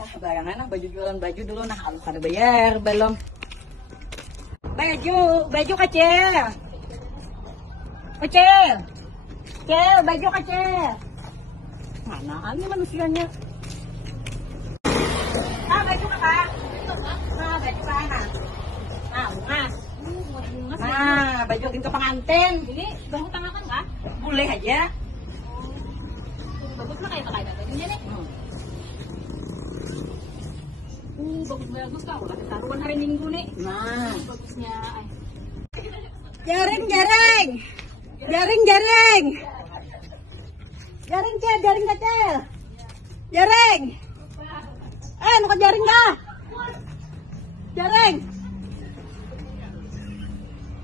Bayangan baju jualan baju dulu nah aku kada bayar belum. Baju kecil. Kecil. Kecil, baju kecil. Mana ini manusianya? Baju kakak. Baju kakak. Bungas. Baju ke pengantin. Ini bahu tangakan kah? Boleh aja. Bagus lah kayak kakak bajunya nih. Bagus kau lah. Taruhan hari Minggu nih. Nah. Bagusnya. Jaring. Jaring kecil. Jaring. Nuka jaring dah. Jaring.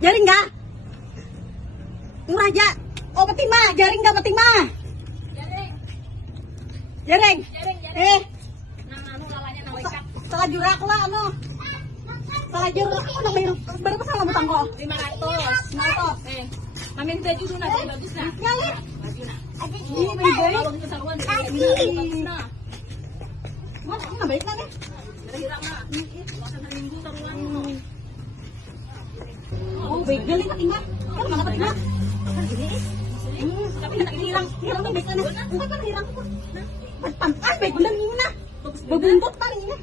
Jaring dah. Murah aja. Oh, penting mah. Jaring dah penting mah. Jaring. Nama lalanya nama ikat. Salah jurak lah anu. Salah jurak aku nak bayar. Berapa salah butang kok? 500. Mamin baju dulu nah, bagus nah. Nyali. Baju nah. Ini baju. Kalau keseruan bagus nah. Mana ini baik lah nih. Kira-kira mah. Masa hari Minggu taruhan. Oh, baik gali ketinggal. Kan mana ketinggal? Tapi nak hilang Hilang baik lah. Enggak kan hilang. Pantas baik bener ini nah. Bebuntut paling ini.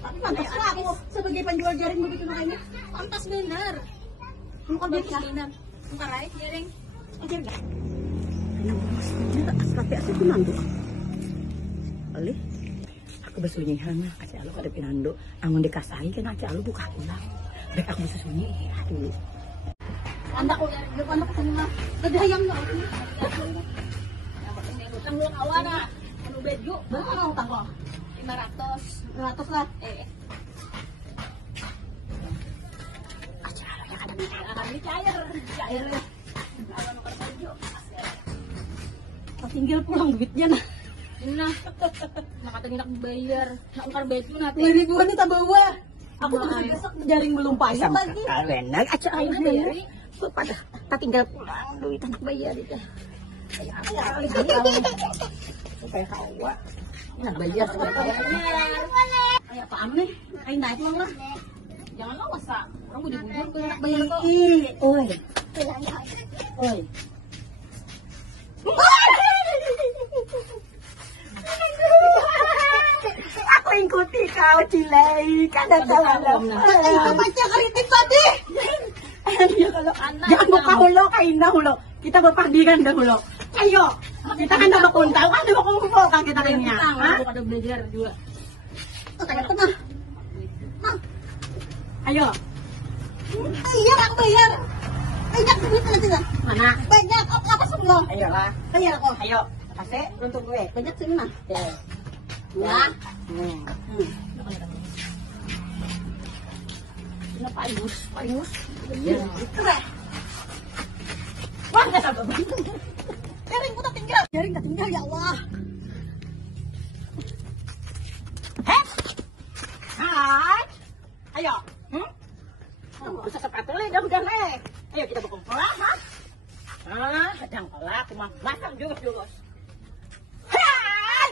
Tapi pantas lah aku sebagai penjual jaring begitu makanya. pantas bener. Bukan Bagus biasa. bener. Entar aja jaring. Ajar enggak? Tapi asal pinando. Ali. Aku bersunyi hana kasih alu kada pinando. Amun dikasahi kan aja alu buka ulang. Baik aku bisa sunyi. Aduh. Anda ko depan ko kanina. Nagayam na ako. Utang lu awan ah. Anu baju. Berapa utang lo? 500. 100 lah. Acara yang ada di cair. Awan ko baju. Tinggal pulang duitnya nah. Nah, makanya nak bayar. Nak ungkar baju nanti. 10.000 nih tambah bawa. Aku tuh besok jaring belum payah lagi. Kalian aja ayo bayar. Pada tak tinggal pulang duit anak bayar itu. Supaya kawa. Nak bayar kayak apaan nih? Kayak naik lah. Jangan lo masa orang gue dibujur ke nak bayar kok. Oi. Oi. Aku ikuti kau Cilei, kada salah. Itu baca kritik tadi. Kalau Anak jangan buka hulo, kain hulo. Kita berpanggilan dahulu. Ayo, kita kan udah berkumpul, kan udah berkumpul kan kita ini. Aku ada belajar juga. Kayak tengah. Ayo. Iya, aku bayar. Banyak duit nanti lah. Mana? Banyak. Apa semua? Ayo lah. Bayar aku. Ayo. Kasih untuk gue. Banyak sini mah. Ya. Ini palingus. Itu deh. Wah, nggak sabar. Jaring ku tak tinggal. Ya Allah. Hai. Ayo. Bisa sepatu le, udah le. Ayo kita berkumpul lah, ha? Kadang pala cuma masang jurus. Hai.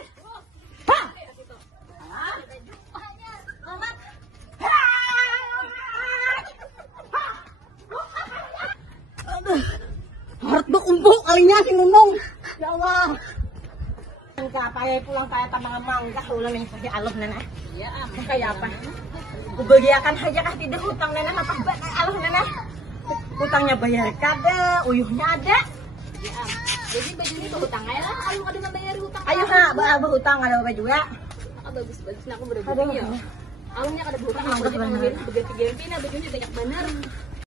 Harus berkumpul kalinya si Nunung. Ya Allah. Kayak pulang kayak tambang mangga ulah nih pakai aluf nenek. Iya, Kayak apa? Kubagiakan aja kah tidak hutang nenek apa aluf nenek. Hutangnya bayar kada, uyuhnya ada. Iya, jadi baju ini tuh hutang aja lah. Kalau ada yang bayar hutang. Ayo ha, berhutang ada apa juga? Bagus. Nah aku berbagi ya. Alumnya kada berhutang. Aku ganti-ganti nah bajunya banyak bener.